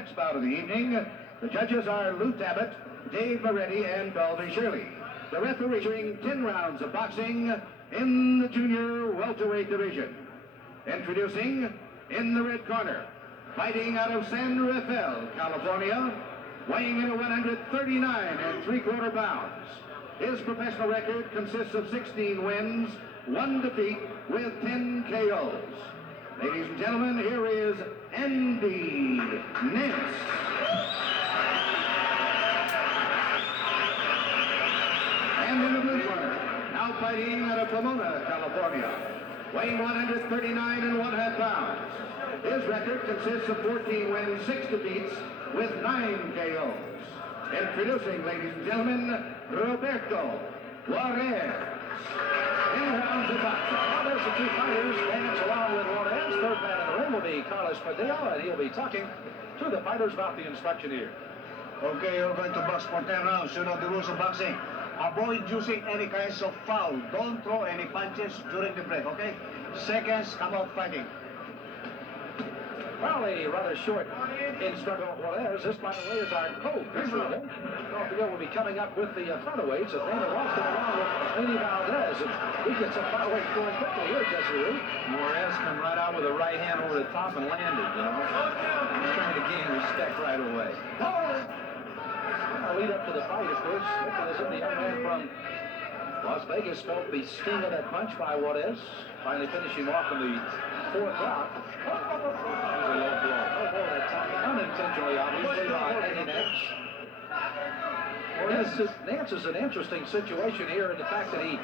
next bout of the evening. The judges are Lou Tabbitt, Dave Moretti, and Dalby Shirley. The referee measuring 10 rounds of boxing in the junior welterweight division. Introducing, in the red corner, fighting out of San Rafael, California, weighing in at 139 3/4 pounds. His professional record consists of 16 wins, 1 defeat, with 10 KOs. Ladies and gentlemen, here is Andy Nance. And in the blue corner, now fighting out of Pomona, California, weighing 139 1/2 pounds. His record consists of 14 wins, 6 defeats, with 9 KOs. Introducing, ladies and gentlemen, Roberto Juarez. 10 rounds of boxing. Well, there's the two fighters, Nance along with Juarez. Third man in the ring will be Carlos Padilla, and he'll be talking to the fighters about the instruction here. Okay, you're going to box for 10 rounds. You know the rules of boxing. Avoid using any kinds of foul. Don't throw any punches during the break, okay? Seconds, come out fighting. Well, a rather short instructor Juarez. This, by the way, is our coach. Don't forget, we'll be coming up with the featherweights. Athena Ralston along with Laney Valdez. And he gets a featherweight going quickly here, Jesse Lee. Juarez come right out with a right hand over the top and landed, you know. He's trying to gain respect right away. I'll lead up to the fight, of course. Look at this, the young man from Las Vegas felt the sting of that punch by Juarez. Finally finishing off in the 4th round. There's a low blow. That time, unintentionally, obviously, by Eddie Nance. Nance is an interesting situation here in the fact that he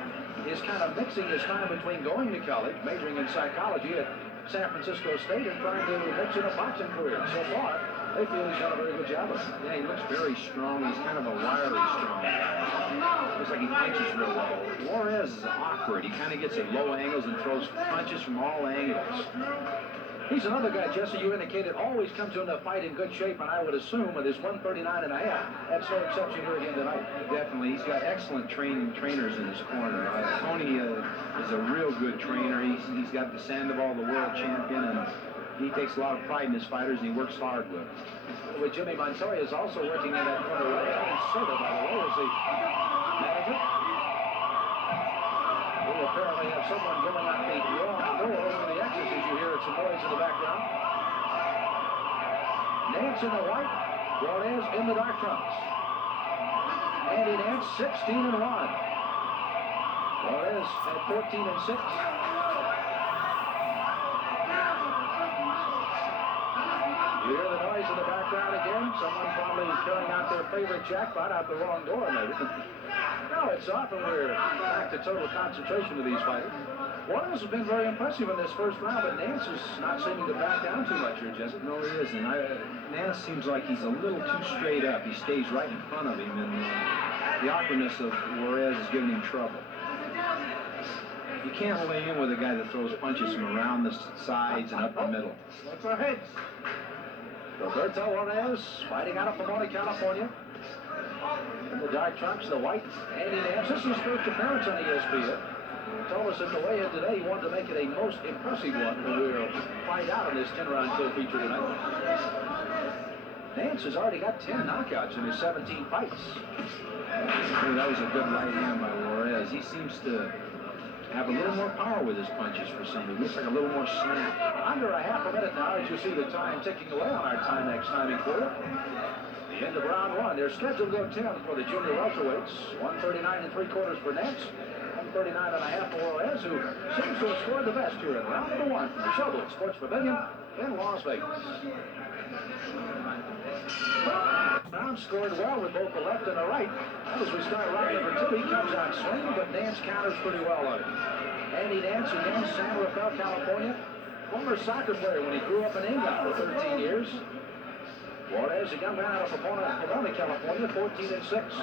is kind of mixing his time between going to college, majoring in psychology at San Francisco State, and trying to mix in a boxing career. So far, they feel he's done a very good job of it. Yeah, he looks very strong. He's kind of a wiry strong guy. Looks like he punches real well. Juarez is awkward. He kind of gets at low angles and throws punches from all angles. He's another guy, Jesse, you indicated, always comes into a fight in good shape, and I would assume with his 139 1/2, that's no exception here again tonight. Definitely. He's got excellent trainers in his corner. Tony is a real good trainer. He's got the Sandoval, the world champion, and he takes a lot of pride in his fighters, and he works hard with them. With Jimmy Montoya is also working in that corner. Right? Soda, by the way, is the manager. We apparently have someone going out the wrong door over the exits as you hear some noise in the background. Nance in the white, Juarez in the dark trunks. Andy Nance, 16-1. Juarez at 14-6. You hear the noise in the background again? Someone probably carrying out their favorite jackpot out the wrong door, maybe. No, it's often we're back to total concentration of these fighters. Juarez has been very impressive in this first round, but Nance is not seeming to back down too much here, Jesse. No, he isn't. Nance seems like he's a little too straight up. He stays right in front of him, and the awkwardness of Juarez is giving him trouble. You can't lay in with a guy that throws punches from around the sides and up the middle. Watch our heads. Roberto Juarez fighting out of Pomona, California. In the dark trunks, the white, Andy Nance. This is his first appearance on ESPN. He told us that the way in today, he wanted to make it a most impressive one, and we'll find out in this 10-round kill feature tonight. Nance has already got 10 knockouts in his 17 fights. Boy, that was a good right hand by Juarez. He seems to have a little more power with his punches for some reason. Looks like a little more snap. Under a half a minute now as you see the time ticking away on our Timex timing quarter. The end of round 1. They're scheduled to go 10 for the junior welterweights. 139 3/4 for Nance. 139 1/2 for Juarez, who seems to have scored the best here in round number 1 from the Showboat Sports Pavilion in Las Vegas. Brown scored well with both the left and the right. As we start round number 2, he comes out swinging, but Nance counters pretty well on it. Andy Nance, again, San Rafael, California. Former soccer player when he grew up in England for 13 years. Juarez, a young man out of Pomona, California, 14-6.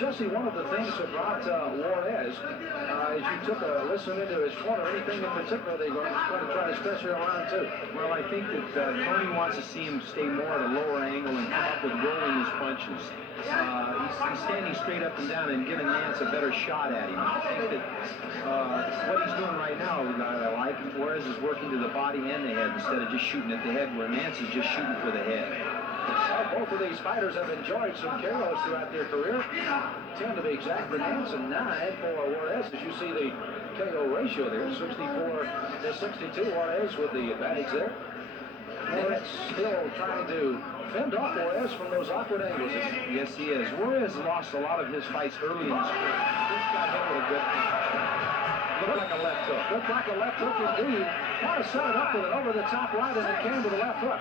Jesse, one of the things that brought Juarez, as you took a listen into his corner, anything in particular they're going to try to stress here around too? Well, I think that Tony wants to see him stay more at a lower angle and come up with rolling his punches. He's standing straight up and down and giving Nance a better shot at him. I think that what he's doing right now, I like, Juarez is working to the body and the head instead of just shooting at the head, where Nance is just shooting for the head. Both of these fighters have enjoyed some KOs throughout their career. 10 to be exact for Nance and 9 for Juarez. As you see the KO ratio there, 64 to 62. Juarez with the advantage there. Nance still trying to fend off Juarez from those awkward angles. Yes, he is. Juarez lost a lot of his fights early in his career. This got hit with a good looked like a left hook. Looked like a left hook indeed. Trying to set it up with an over-the-top right, and it came to the left hook.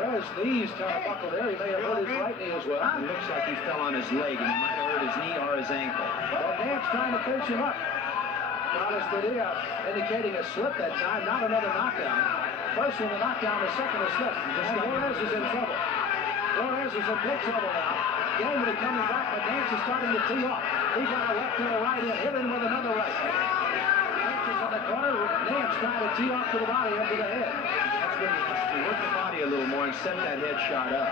Juarez's knees kind of buckled there. He may have hurt his right knee as well. It looks like he fell on his leg, and he might have hurt his knee or his ankle. Well, Nance trying to finish him up. Carlos Padilla indicating a slip that time, not another knockdown. First one a knockdown, the second a slip. And Juarez is in trouble. Juarez is in big trouble now. Gamely coming back, but Nance is starting to tee off. He got a left and a right in, hit him with another right. Nance is in the corner. Nance trying to tee off to the body and to the head. That's when he worked the body a little more and set that head shot up.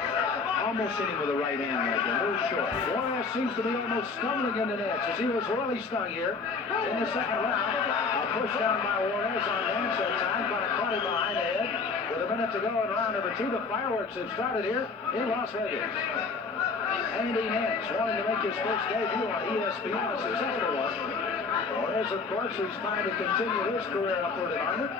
Almost hit him with a right hand right there, a little short. Juarez seems to be almost stumbling into Nance as he was really stung here in the second round. A push down by Juarez on Nance that time, kind of caught him behind the head. With a minute to go in round number 2, the fireworks have started here in Las Vegas. Andy Nance wanting to make his first debut on ESPN, a successful one. Juarez, of course, is trying to continue his career upward and onward.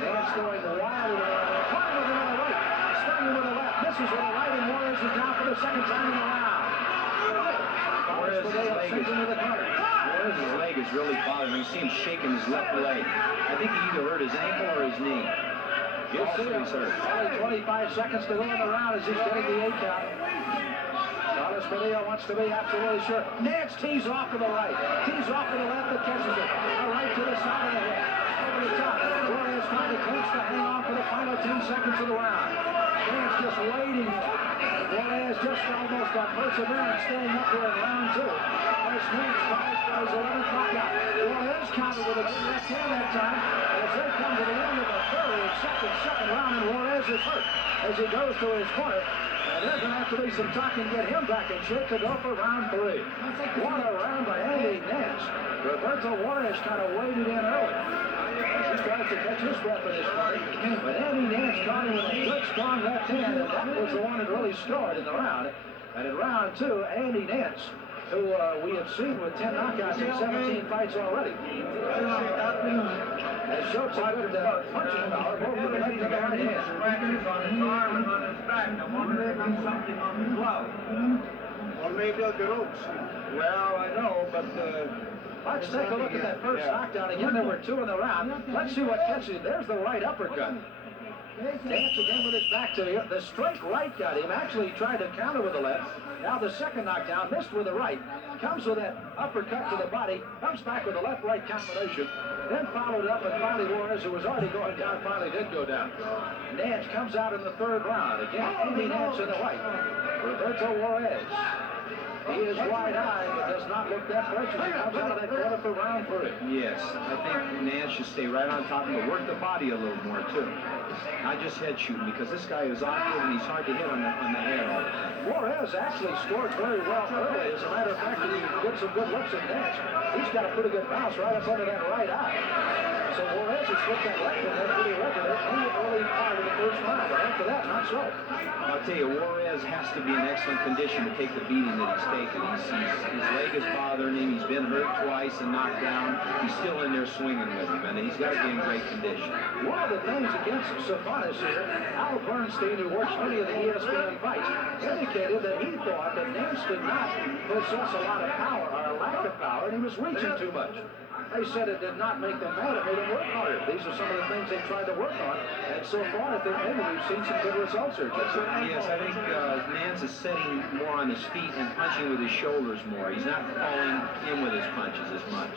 Nance going wild with another, caught him with another right. Stung him with a left, misses with a right, and Juarez is down for the second time in the round. Juarez's leg is really bothering. You see him shaking his left leg. I think he either hurt his ankle or his knee. You'll see him, sir. Only 25 seconds to go in the round as he's getting the 8 count. Carlos Padilla wants to be absolutely sure. Nance tees off to the right. Tees off to the left, but catches it. A right to the side of the head. Over the top. Juarez trying to clinch to hang on for the final 10 seconds of the round. Nance just waiting. Juarez just almost on perseverance, staying up here in round 2. As Nance tries for his 11th knockout. Juarez countered with a good left hand that time. As they come to the end of the second round, and Juarez is hurt as he goes to his corner. And there's going to have to be some talking to get him back in shape to go for round 3. What a round by Andy Nance. Roberto Juarez kind of waded in early. He started to catch his breath in his fight. But Andy Nance caught him with a good, strong left hand, and that was the one that really scored in the round. And in round 2, Andy Nance, who we have seen with 10 knockouts in 17 fights already, has showed some good punching power, both with the left and the right hand. Scratches on his arm and on his back. I wonder if there's something on his glove. Or maybe a ropes. Well, I know, but let's take a look at that first knockdown. Again, there were 2 in the round. Let's see what catches him. There's the right uppercut. Nance again with his back to you. The straight right got him. Actually, he tried to counter with the left. Now the second knockdown, missed with the right. Comes with that uppercut to the body. Comes back with a left-right combination. Then followed up, and finally Juarez, who was already going down, finally did go down. Nance comes out in the 3rd round. Again, Andy Nance in the white. Roberto Juarez. He is wide-eyed, but does not look that fresh as he comes out of that corner for round 3. yes, I think Nance should stay right on top of him, but work the body a little more, too. Not just head shooting, because this guy is awkward and he's hard to hit on the head all the time. Juarez actually scored very well early. As a matter of fact, he did some good looks at Nance. He's got a pretty good bounce right up under that right eye. So Juarez has slipped that left and that's pretty regular in the early part of the first round, but after that, not so. I'll tell you, Juarez has to be in excellent condition to take the beating that he's taken. His leg is bothering him. He's been hurt twice and knocked down. He's still in there swinging with him, and he's got to be in great condition. One of the things against Safanis here, Al Bernstein, who works many of the ESPN fights, indicated that he thought that Nance did not possess a lot of power, or a lack of power, and he was reaching too much. They said it did not make them mad, it made them work harder. These are some of the things they tried to work on, and so far, I think maybe we've seen some good results here. Yes, I think Nance is setting more on his feet and punching with his shoulders more. He's not falling in with his punches as much.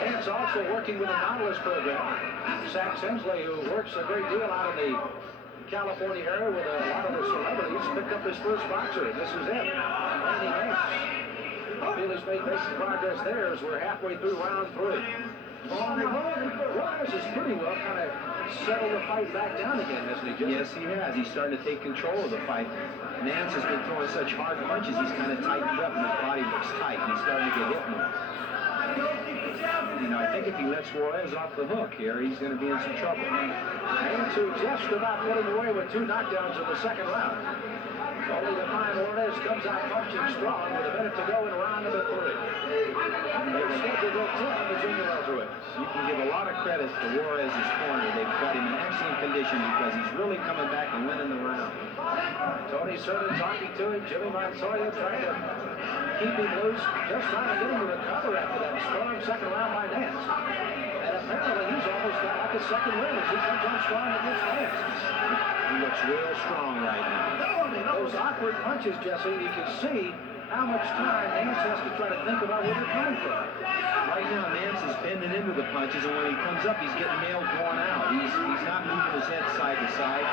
Nance also working with the Nautilus program. Sax Hensley, who works a great deal out in the California area with a lot of the celebrities, picked up his first boxer, and this is it. Andy Nance. I feel he's made some progress there as we're halfway through round 3. Juarez is pretty well kind of settled the fight back down again, hasn't he, Jim? Yes, he has. He's starting to take control of the fight. Nance has been throwing such hard punches, he's kind of tightened up and his body looks tight, and he's starting to get hit more. You know, I think if he lets Juarez off the hook here, he's going to be in some trouble. Nance, who just about getting away with 2 knockdowns in the second round. Only to find Juarez comes out punching strong with a minute to go in round number 3. They're scheduled to 10 Virginia welterweights. You can give a lot of credit to Juarez's corner. They've got him in excellent condition because he's really coming back and winning the round. Tony Serta talking to him. Jimmy Montoya trying to keep him loose, just trying to get him to recover after that strong second round by Nance. And apparently he's almost got like a second win as he comes on strong against Nance. He looks real strong right now. Those awkward punches, Jesse, you can see how much time Nance has to try to think about where they're coming from. Right now, Nance is bending into the punches, and when he comes up, he's getting nailed going out. He's not moving his head side to side.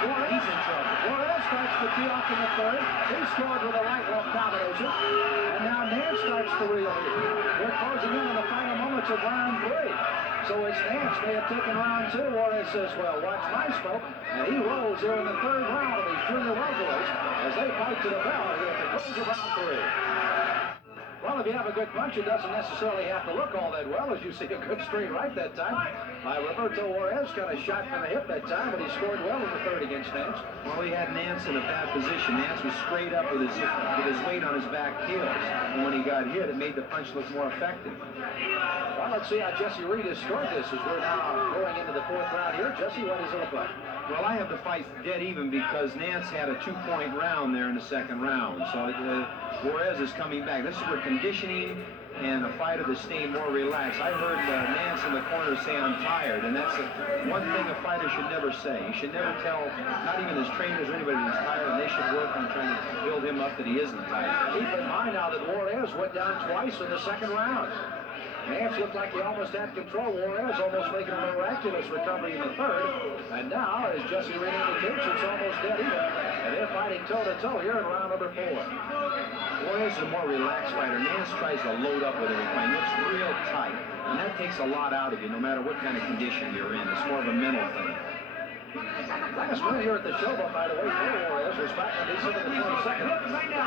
He's in trouble. Juarez starts to tee off in the third. He scored with a right-left combination. And now Nance starts to reel here. We're closing in on the final moments of round 3. So it's Nance may have taken round 2. Juarez says, well, watch my smoke. And he rolls here in the third round of these junior welterweights as they fight to the bell here at the close of round 3. Well, if you have a good punch, it doesn't necessarily have to look all that well, as you see a good straight right that time by Roberto Juarez. Kind of shot from the hip that time, but he scored well in the third against Nance. Well, he had Nance in a bad position. Nance was straight up with his weight on his back heels. And when he got hit, it made the punch look more effective. Well, let's see how Jesse Reed has scored this as we're now going into the 4th round here. Jesse, what does it look like? Well, I have the fight dead even because Nance had a 2-point round there in the second round. So Juarez is coming back. This is where conditioning and a fighter that's staying more relaxed. I heard Nance in the corner say, I'm tired, and that's one thing a fighter should never say. You should never tell, not even his trainers or anybody, that he's tired, and they should work on trying to build him up that he isn't tired. Keep in mind now that Juarez went down twice in the second round. Nance looked like he almost had control. Juarez almost making a miraculous recovery in the third. And now, as Jesse Reed indicates, it's almost dead even. And they're fighting toe-to-toe here in round number 4. Juarez is a more relaxed fighter. Nance tries to load up with everything. It's real tight. And that takes a lot out of you, no matter what kind of condition you're in. It's more of a mental thing. Last win here at the Showboat, by the way, for Juarez was back on December the 22nd.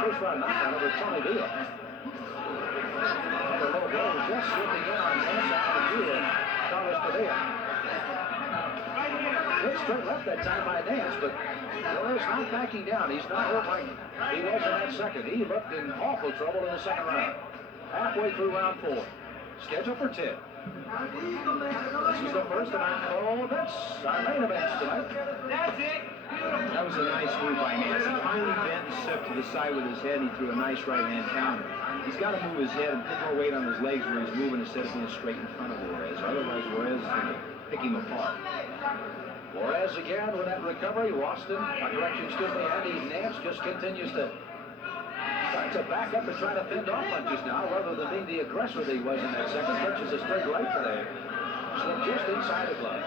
First round knockout over Tony Villa. The low blow just slipping in on Nance out of view of Carlos Padilla. Hit straight left that time by Nance, but Juarez not backing down. He's not hurt like he was in that second. He looked in awful trouble in the second round. Halfway through round 4. Scheduled for 10. This is the first of our that's our main events tonight. That's it. That was a nice move by Nance. He finally bent and stepped to the side with his head, and he threw a nice right-hand counter. He's got to move his head and put more weight on his legs where he's moving instead of being straight in front of Juarez. Otherwise, Juarez is going to pick him apart. Juarez again with that recovery. excuse me, Andy Nance just continues to try to back up and try to fend off punches now, rather than being the aggressor that he was in that second. Punches a straight right for there. Slipped just inside the gloves.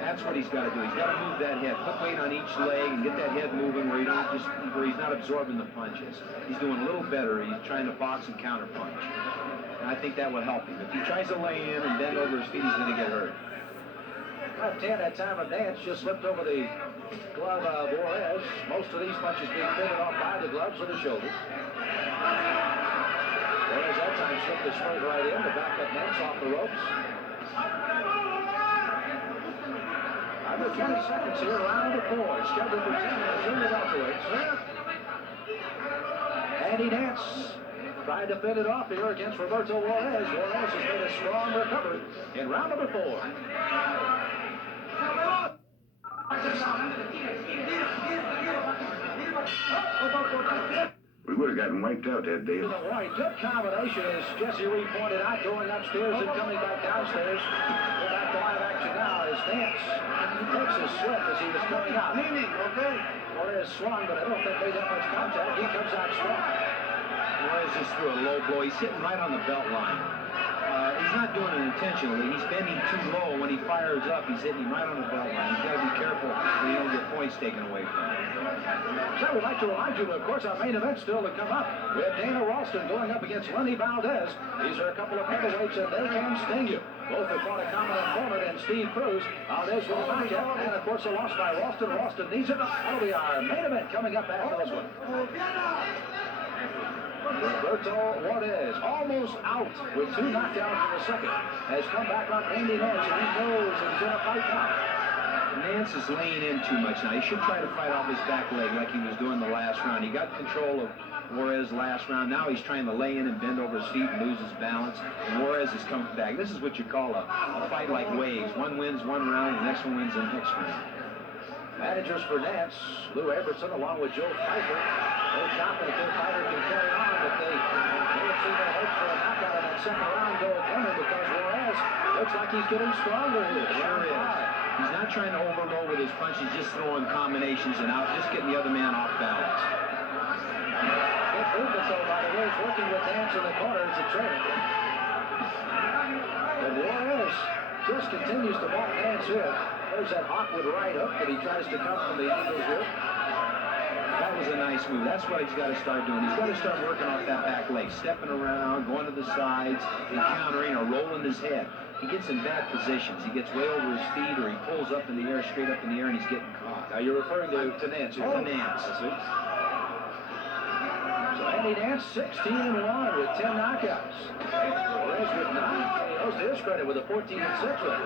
That's what he's got to do. He's got to move that head, put weight on each leg, and get that head moving where he's not absorbing the punches. He's doing a little better. He's trying to box and counter punch. And I think that will help him. If he tries to lay in and bend over his feet, he's going to get hurt. Left hand that time of Nance just slipped over the glove of Juarez. Most of these punches being fended off by the gloves or the shoulders. Juarez that time slipped the straight right in to back up Nance off the ropes. Under 20 seconds here, round number 4. Scheduled for 10 in the junior welterweights. Andy Nance trying to fend it off here against Roberto Juarez. Juarez has made a strong recovery in round number 4. We would have gotten wiped out that day. Good combination, as Jesse Reed pointed out, going upstairs and coming back downstairs. We're back to live action now as Nance. He takes a slip as he was coming out. Juarez swung, but I don't think they got much contact. He comes out strong. Juarez just threw a low blow. He's sitting right on the belt line. He's not doing it intentionally. He's bending too low. When he fires up, he's hitting him right on the belt line. He's got to be careful so you don't get points taken away from him. So we'd like to remind you, of course, our main event still to come up. We have Dana Ralston going up against Lenny Valdez. These are a couple of heavyweights, and they can sting you. Both have fought a common opponent in Steve Cruz. Valdez with a knockout, and of course a loss by Ralston. Ralston needs it. That'll be our main event coming up after this one. Roberto Juarez, almost out with 2 knockdowns in the second, has come back on Andy Nance, and he knows he's in a fight now. Nance is laying in too much now. He should try to fight off his back leg like he was doing the last round. He got control of Juarez last round. Now he's trying to lay in and bend over his feet and lose his balance. And Juarez is coming back. This is what you call a fight like waves. One wins one round, the next one wins the next round. Managers for Nance, Lou Everson along with Joe Pfeiffer. They're confident their fighter can carry on, but they don't see their hopes for a knockout in that second round go coming because Juarez looks like he's getting stronger here. Sure is. He's not trying to overload with his punch. He's just throwing combinations and out, just getting the other man off balance. Roberto, by the way, is working with Nance in the corner as a trainer. But Juarez just continues to walk Nance here. There's that awkward right hook that he tries to come from the angles here. That was a nice move. That's what he's got to start doing. He's got to start working off that back leg, stepping around, going to the sides, and countering or rolling his head. He gets in bad positions. He gets way over his feet, or he pulls up in the air, straight up in the air, and he's getting caught. Now you're referring to Nance here. To Nance. So Andy Nance, 16-1 with 10 knockouts. Juarez with 9 KOs to his credit with a 14-6 record.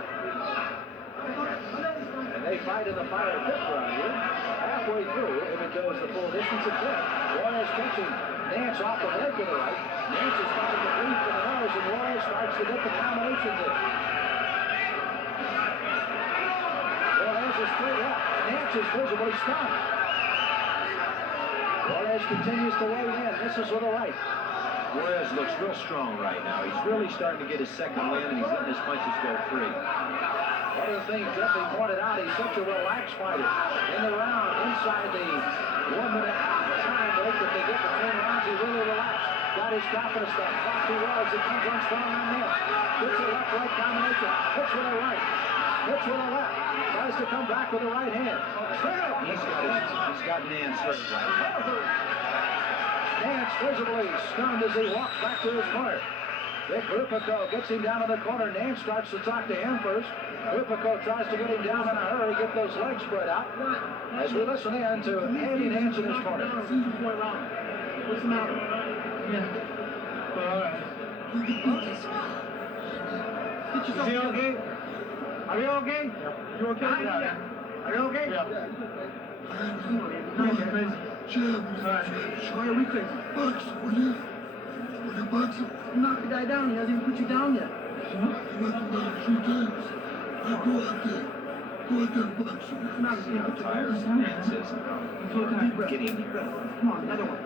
And they fight in the final fifth round here. Halfway through, if it goes the full distance of 10. Juarez catching Nance off the leg to the right. Nance is fighting the bleed for the nose, and Juarez starts to get the combinations in. Juarez is straight up. Nance is visibly stunned. Juarez continues to weigh in. Misses with a right. Juarez looks real strong right now. He's really starting to get his second win, and he's letting his punches go free. One of the things Jesse pointed out, he's such a relaxed fighter. In the round, inside the 1 minute time break that they get between rounds, he really relaxed. Got his confidence back. Fought 2 rounds. It comes on strong on Nance. Gets a left-right combination. Hits with a right. Hits with a left. Tries to come back with a right hand. He's got Nance hurt right now. Nance visibly stunned as he walks back to his corner. Vic Rupico gets him down to the corner. Nance starts to talk to him first. Rupico tries to get him down in a hurry, get those legs spread out. As we listen in to Andy Nance in his corner. What's the matter? Yeah. All right. Is he okay? Are you okay? Yeah. You okay? Yeah. Are you okay? Yeah. All right. Why are we crazy? Box, will you box him? You knocked the guy down. He hasn't even put you down yet. You knocked him down 3 times. Now go out there. Go out there and box him. Not See how tired Nance is. Take a deep breath. Get him. Deep breath. Come on, another one.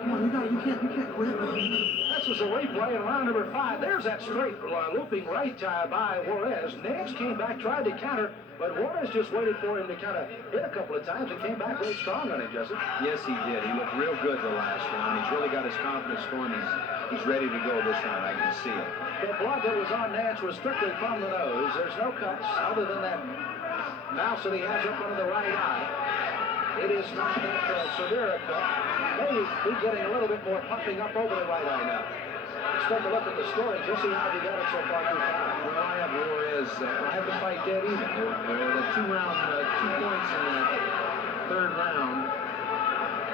Come on, you can't quit. This is a replay in round number 5. There's that straight looping right by Juarez. Nance came back, tried to counter, but Juarez just waited for him to kind of hit a couple of times and came back really strong on him, Jesse. Yes, he did. He looked real good the last round. He's really got his confidence going. He's ready to go this round. I can see it. The blood that was on Nance was strictly from the nose. There's no cuts other than that mouse that he has up under the right eye. It is not that severe a cut. Maybe he's getting a little bit more puffing up over the right eye now. Let's take a look at the scoring. Jesse, how have you got it so far through 5? Well, I have Juarez. I have the fight dead even. The 2 points in the third round.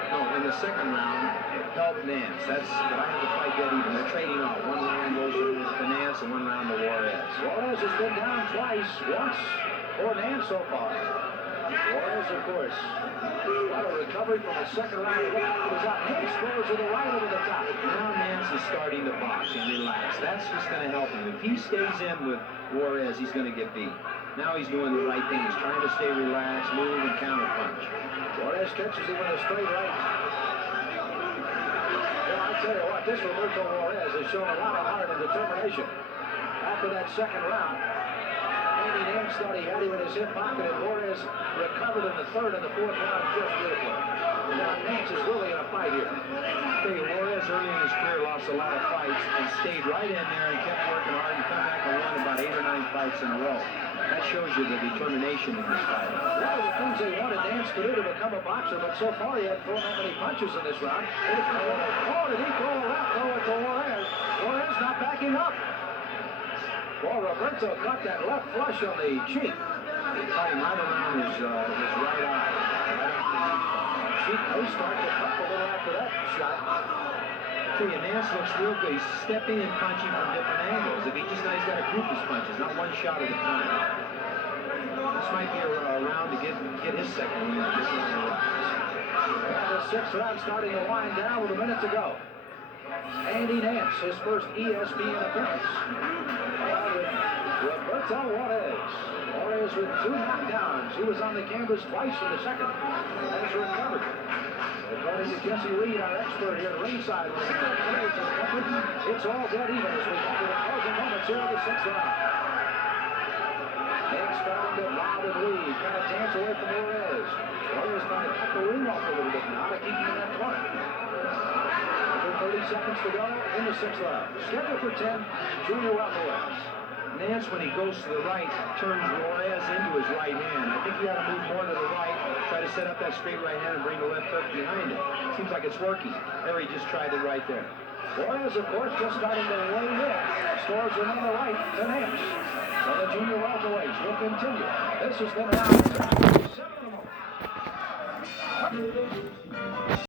No, in the second round, helped Nance. But I have the fight dead even. They're trading off. 1 round goes to Nance and 1 round to Juarez. Juarez has been down twice. Once for Nance so far. Juarez, of course, got a recovery from the second round. It was out. Nance scores with a right over the top. Now Nance is starting to box and relax. That's just going to help him. If he stays in with Juarez, he's going to get beat. Now he's doing the right thing. He's trying to stay relaxed, move, and counter punch. Juarez catches him with a straight right. Well, I tell you what, this Roberto Juarez has shown a lot of heart and determination. After that second round, Andy Nance thought he had him in his hip pocket, and Juarez recovered in the third and the fourth round just beautifully. Now Nance is really in a fight here. Okay, Juarez early in his career lost a lot of fights and stayed right in there and kept working hard and come back and won about 8 or 9 fights in a row. That shows you the determination in this fight. One of the things they wanted Nance to do to become a boxer, but so far he hadn't thrown that many punches in this round. Oh, did he throw a left over to Juarez? Juarez not backing up. Well, Roberto caught that left flush on the cheek. He caught him right around his right eye. Cheek may start to pump a little after that shot. I tell you, Nance looks real good. He's stepping and punching from different angles. If he just now, he's got to group his punches, not one shot at a time. This might be a round to get his second win. And the sixth round starting to wind down with a minute to go. Andy Nance, his first ESPN appearance. Roberto Juarez. Juarez with 2 knockdowns. He was on the canvas twice in the second. Has recovered. According to Jesse Reed, our expert here at ringside, it's all dead even as we come to the closing moments here of the sixth round. Nance starting to loud and lead, kind of dance away from Juarez. Juarez trying to cut the ring off a little bit now to keep him in that corner. 30 seconds to go in the sixth round. Scheduled for 10, junior welterweights. Nance, when he goes to the right, turns Juarez into his right hand. I think he ought to move more to the right, try to set up that straight right hand and bring the left hook behind it. Seems like it's working. There, he just tried it right there. Juarez, of course, just starting to weigh in. Scores remain the right to Nance. So the junior welterweights will continue. This has been round 7.